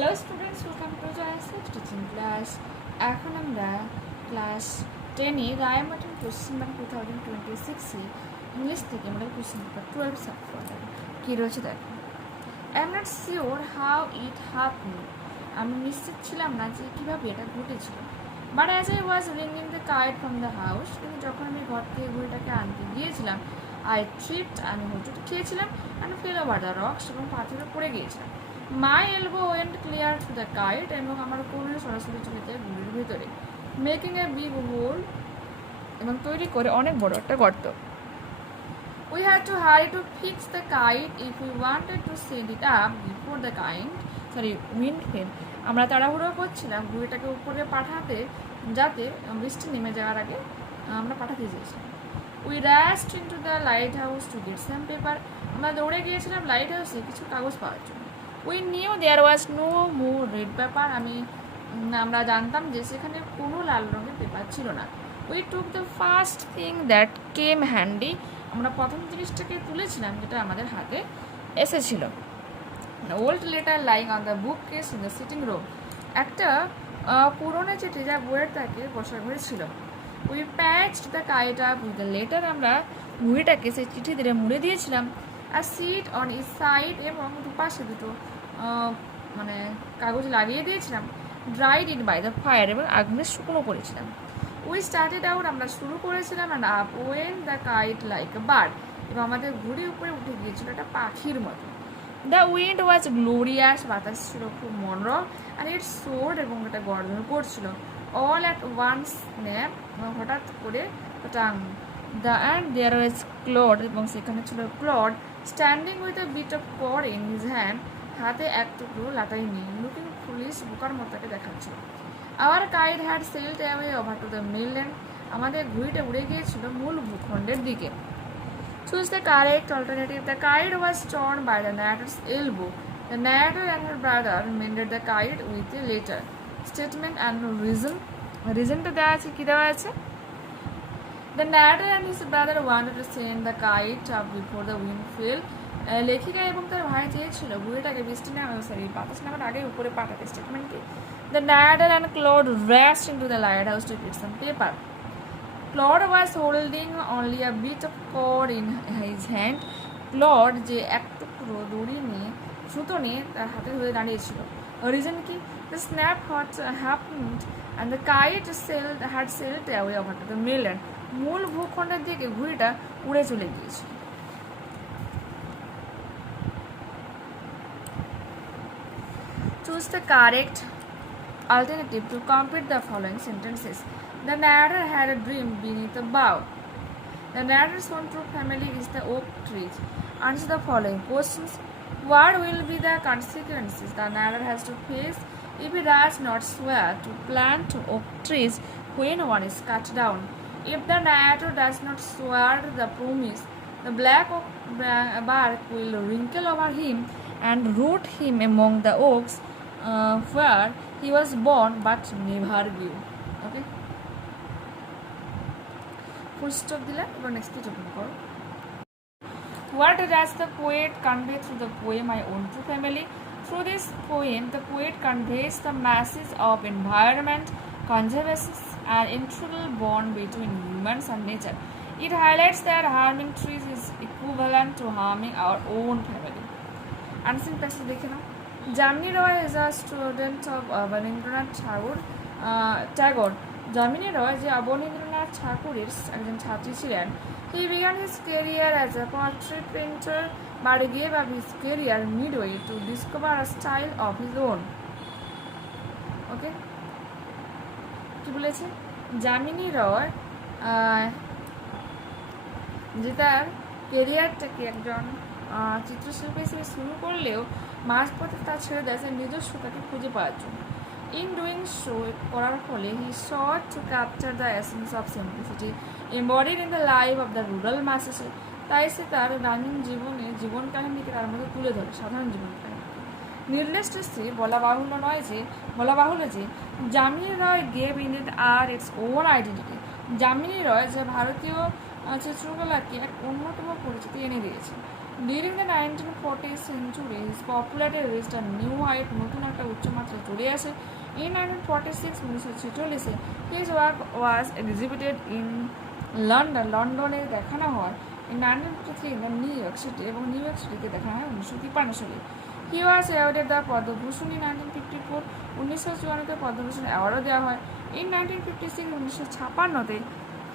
Hello students, welcome to Jayashree teaching class. এখন আমরা class 10-এ রায়মার্টিন কোশ্চেন ব্যাংক 2026 ইংলিশ থেকে আমরা কোশ্চেন পেপার 12 সলভ করব। কী রয়েছে দেখো। I am not sure how it happened. আমি নিশ্চিত ছিলাম না যে কীভাবে এটা ঘটেছিল। But as I was bringing the kite from the house, কিন্তু যখন আমি ঘর থেকে ঘড়িটাকে আনতে গিয়েছিলাম, আই ট্রিপড, আমি হোঁচট খেয়েছিলাম, and fell over the rocks, এবং পাথরে পড়ে গিয়েছিলাম। My elbow went clear to the kite, এবং আমার কোমরে সরাসরি চলে যায় ঘুড়ির ভিতরে, মেকিং এ বিগ হোল, এবং তৈরি করে অনেক বড় একটা গর্ত। We had to hurry to fix the kite if we wanted to send it up before the wind fail. আমরা তাড়াহুড়ো করছিলাম ঘুড়িটাকে উপরে পাঠাতে, যাতে বৃষ্টি নেমে যাওয়ার আগে আমরা পাঠাতে চেয়েছিলাম। We rushed into the lighthouse to get some paper. আমরা দৌড়ে গিয়েছিলাম লাইট হাউসে কিছু কাগজ পাওয়ার জন্য। We knew there was no more red paper. আমরা জানতাম যে সেখানে কোনো লাল রঙের পেপার ছিল না। We took the first thing that came handy. আমরা প্রথম জিনিসটাকে তুলেছিলাম যেটা আমাদের হাতে এসেছিল। Old letter lying on the bookcase in the sitting room. একটা পুরনো চিঠি যা বইয়ের তাকে বসার ঘরে ছিল। We patched the kite up with the letter. আমরা ঘুড়িটাকে সেই চিঠি দিয়ে মুড়ে দিয়েছিলাম। আর সিট অন ইজ সাইড, এবং দুপাশে দুটো কাগজ লাগিয়ে দিয়েছিলাম। Dried it by the fire, এবং আগুনে শুকনো করেছিলাম। উই স্টার্টেড আউট, আমরা শুরু করেছিলাম। And up went the kite like a bird, এবং আমাদের ঘুড়ির উপরে উঠে গিয়েছিল একটা পাখির মতো। দ্য উইন্ড ওয়াজ গ্লোরিয়াস, বাতাস ছিল খুব মনোরম। আর ইট সোর্ড, এবং এটা গর্জন করছিল। অল অ্যাট ওয়ান্স স্ন্যাপ, হঠাৎ করে twang. The and there was Claud, এবং সেখানে ছিল Claud, standing with a bit of cod in his hand, হাতে এক টুকরো লাটাই নিয়ে, লুকিং ফুলিশ, বোকার মতো তাকে দেখাচ্ছিল। Our kite had sailed away over to the mainland. আমাদের ঘুড়িটা উড়ে গিয়েছিল মূল ভূখণ্ডের দিকে। Choose the correct alternative. The kite was torn by the narrator's elbow. The narrator and her brother mended the kite with a letter, statement and reason. রিজনটা দেওয়া আছে, কি দেওয়া আছে? The narrator and his brother wanted to send the kite up before the wind fell. লেখিকা এবং তার ভাই চেয়েছিল ঘুড়িটাকে বাতাস নামার আগে উপরে পাঠাতে। স্টেটমেন্ট কি? The narrator and Claude raced into the lighthouse to get some paper. Claude was holding only a bit of cord in his hand. Claude যে এক টুকরো দড়ি নিয়ে, সুতো নিয়ে তার হাতে ধরে দাঁড়িয়েছিল। রিজন কি? The snap had happened and the kite had sailed away over to the mainland. মূল ভূখণ্ডের দিকে ঘুড়িটা উড়ে চলে গিয়েছিল। Choose the correct alternative to complete the following sentences. The narrator had a dream beneath a bough. The narrator's own true family is the oak trees. Answer the following questions. What will be the consequences the narrator has to face if he does not swear to plant oak trees when one is cut down? If the narrator does not swear the promise, the black oak bark will wrinkle over him and root him among the oaks where he was born but never grew. Okay? Full stop দিলাম, এবার next page open করো। What does the poet convey through the poem My Own True Family? Through this poem, the poet conveys the message of environment conservation and integral bond between humans and nature. It highlights that harming trees is equivalent to harming our own family. Answering passage দেখে নাও। Jamini Roy is a student of Abanindranath Tagore. Jamini Roy যে অবনীন্দ্রনাথ ঠাকুরের একজন ছাত্রী ছিলেন। He began his career as a portrait painter but gave up his career midway to discover a style of his own. Okay? কি বলেছে? জামিনী রয় যে তার কেরিয়ারটাকে একজন চিত্রশিল্পী হিসেবে শুরু করলেও মাঝপথে তা ছেড়ে দেয় তার নিজস্বতাকে খুঁজে পাওয়ার জন্য। In doing so, করার ফলে he sought to capture the essence of simplicity embodied in the life of the rural masses. তাই সে তার গ্রামীণ জীবন কাহিনীকে তার মধ্যে তুলে ধরে, সাধারণ জীবন কাহিনী। Needless to say, বলা বাহুল্য যে জামিনী রয় gave Indian art its own identity. Jamini রয় যে ভারতীয় চিত্রকলাকে এক অন্যতম পরিচিতি এনে দিয়েছে। During the 1940th century, his popularity reached a new height, নতুন একটা উচ্চমাত্রা চলে আসে। In 1946, 1946 his work was exhibited in London, লন্ডনে দেখানো হয়। In 1953 in the New York City, এবং নিউ ইয়র্ক সিটিতে দেখানো হয় 1953 সালে। He was awarded the Padma Bhushan in 1954, 1954 Padma Bhushan অ্যাওয়ার্ডও দেওয়া হয়। In 1956, 1956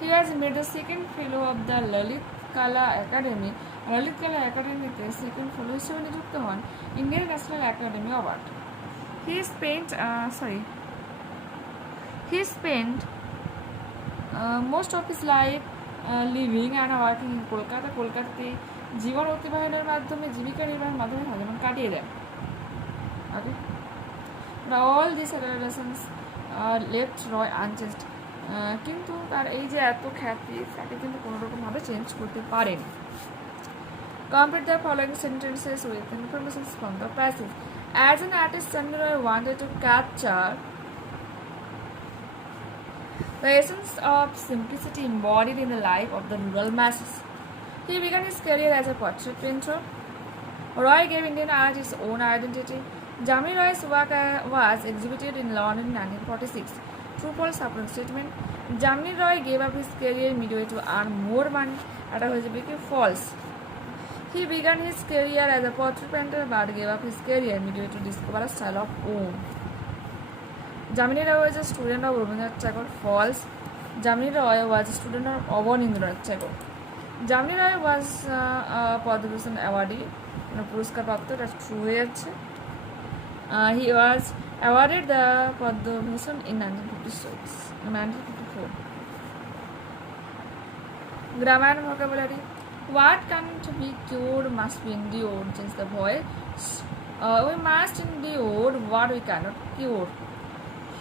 he was made the second fellow of the Lalit কলা একাডেমি, ললিত কলা একাডেমিতে সেকেন্ড ফেলো হিসেবে নিযুক্ত হন। Indian national academy award. He spent most of his life living and working in Kolkata. কলকাতাতে জীবন অতিবাহিনের মাধ্যমে, জীবিকা নির্বাহের মাধ্যমে যেমন কাটিয়ে দেন। ওকে, all these adolescents left Roy unchanged, কিন্তু তার এই যে এত খ্যাতি তাকে কিন্তু কোনো রকমভাবে চেঞ্জ করতে পারেনি। Complete the following sentences with information from the passage. As an artist, Jamini Roy wanted to capture the essence of simplicity embodied in the life of the rural masses. He began his career as a portrait painter. Roy gave Indian art its own identity. Jamini Roy's work was exhibited in London in 1946. True false supporting statement. Jamini Roy gave up his career midway to earn more money. এটা হয়েছে কি false. He began his career as a portrait painter but gave up his career midway to discover a style of own. Jamini Roy was a student of Rabindranath Tagore. False. Jamini Roy was a student of Rabindranath Tagore. Jamini Roy was a Padma Bhushan awardee, পুরস্কার প্রাপ্ত। এটা true হয়ে যাচ্ছে। He was awarded the Padma Bhushan in 1954. Grammar and vocabulary. What can't be cured must be endured. Change the voice. We must endure what we cannot cure.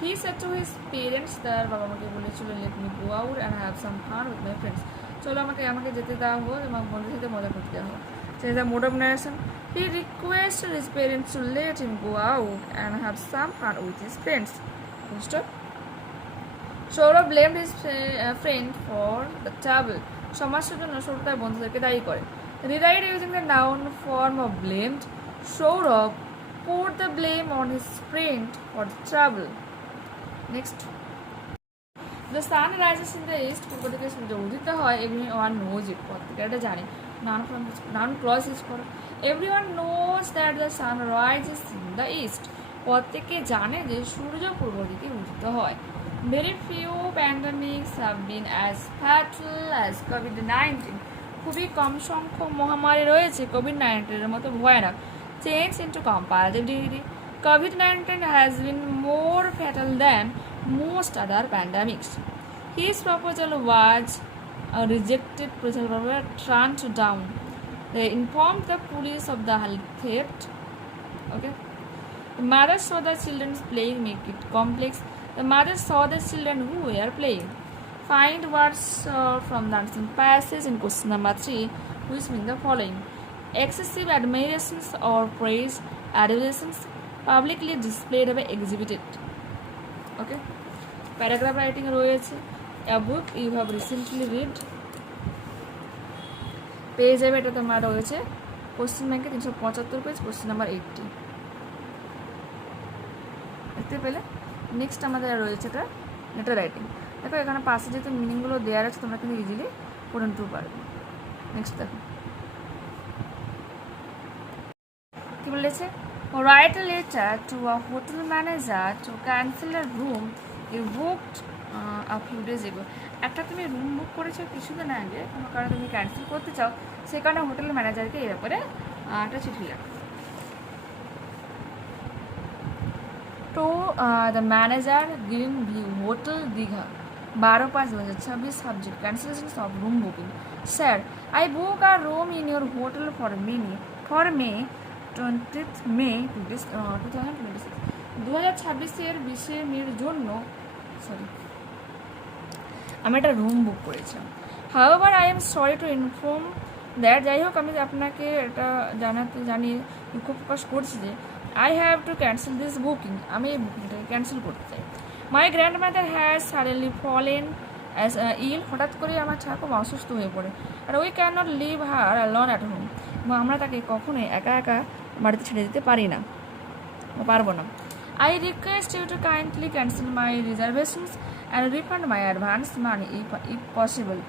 He said to his parents, তার বাবা আমাকে বলেছিল, let me go out and have some fun with my friends. চলো আমাকে যেতে দেওয়া হোক এবং বন্ধুদের সাথে মজা করতে দেওয়া হোক। Change the mode of narration. He requested his parents to let him go out and have some fun with his friends. Stop. Saurabh blamed his friend for the trouble. সমস্যার জন্য সৌরভ তার বন্ধুদেরকে দায়ী করে। Rewrite using the noun form of blamed. Saurabh put the blame on his friend for the trouble. Next. The sun rises in the east. পূর্ব দিকে সূর্য উদিত হয়। Everyone knows it. প্রত্যেকে এটা জানে। Noun clause use করো। Everyone knows that the sun rises in the east. প্রত্যেকে জানে যে সূর্য পূর্ব দিকে উদিত হয়। Very few pandemics have been as fatal as COVID-19. খুবই কম সংখ্যক মহামারী রয়েছে COVID-19 এর মতো ভয়ানক। Change into comparative degree. COVID-19 has been more fatal than most other pandemics. His proposal was rejected. Proposal turned down. They informed the police of the theft. Okay. The mother saw the children playing, make it complex. The mother saw the children who were playing. Find words from the answering passage in question number 3, which mean the following: excessive admirations or praise, adorations, publicly displayed or exhibited. Okay. Paragraph writing রয়েছে। A book you have recently read. Page যাবে, এটা তোমার রয়েছে question ব্যাংকে 375 page, question number 80 দেখতে পেলে। Next আমাদের রয়েছে এটা লেটার রাইটিং। দেখো এখানে পাশে যেহেতু মিনিংগুলো দেওয়া আছে তোমরা কিন্তু ইজিলি পড়ে নিতে পারবে। নেক্সট দেখো কি বলেছে, write a letter to a hotel manager to cancel a room you booked a few days ago. একটা তুমি রুম বুক করেছো কিছুদিন আগে, কোনো কারণে তুমি ক্যান্সেল করতে চাও, সে কারণে হোটেল ম্যানেজারকে এই ব্যাপারে একটা চিঠি লেখো। To the manager, Green View Hotel, Digha, 12/5/2026, subject cancellation of room booking. Sir, I book a room in your hotel for May 20th May 2026. 2026 20 মের জন্য আমি একটা রুম বুক করেছিলাম। However, I am sorry to inform that, যাই হোক আমি আপনাকে এটা জানিয়ে দুঃখ প্রকাশ করছি যে I have to cancel this booking. আমি এই বুকিংটাকে ক্যান্সেল করতে চাই। My grandmother has suddenly fallen as ill. হঠাৎ করে আমার ঠাকুমা অসুস্থ হয়ে পড়ে। আর we cannot leave her alone at home. এবং আমরা তাকে কখনোই একা একা বাড়িতে ছেড়ে দিতে পারি না, পারবো না। I request you to kindly cancel my reservations and refund my advance money if possible.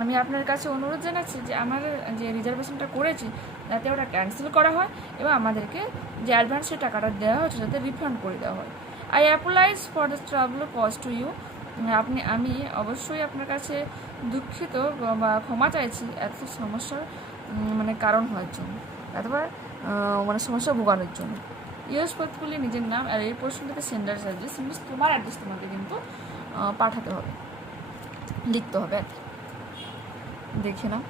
আমি আপনার কাছে অনুরোধ জানাচ্ছি যে আমার যে রিজার্ভেশনটা করেছি যাতে ওটা ক্যান্সেল করা হয় এবং আমাদেরকে যে অ্যাডভান্সের টাকাটা দেওয়া হচ্ছে যাতে রিফান্ড করে দেওয়া হয়। I apologise for the trouble cause to you. আমি অবশ্যই আপনার কাছে দুঃখিত বা ক্ষমা চাইছি এত সমস্যার কারণ হওয়ার জন্য, অথবা সমস্যা ভোগানোর জন্য। ইউজ পথগুলি নিজের নাম আর এই প্রশ্নটাতে সেন্ডার অ্যাড্রেস, মিনস তোমার অ্যাড্রেস তোমাকে কিন্তু পাঠাতে হবে, লিখতে হবে আর কি। দেখে নাও।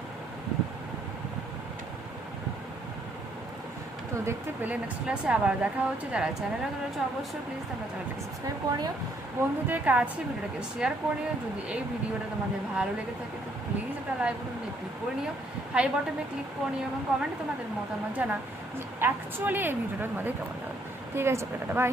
তো দেখতে পেলে নেক্সট ক্লাসে আবার দেখা হচ্ছে। যারা চ্যানেলে রয়েছে অবশ্যই প্লিজ তোমরা চ্যানেলটাকে সাবস্ক্রাইব করে নিও, বন্ধুদের কাছে ভিডিওটাকে শেয়ার করে নিও। যদি এই ভিডিওটা তোমাদের ভালো লেগে থাকে তো প্লিজ একটা লাইক বাটনে ক্লিক করে নিও, হাই বাটনে ক্লিক করে নিও এবং কমেন্টে তোমাদের মতামত জানা যে অ্যাকচুয়ালি এই ভিডিওটা তোমাদের কেমন লাগে। ঠিক আছে, টাটা, বাই।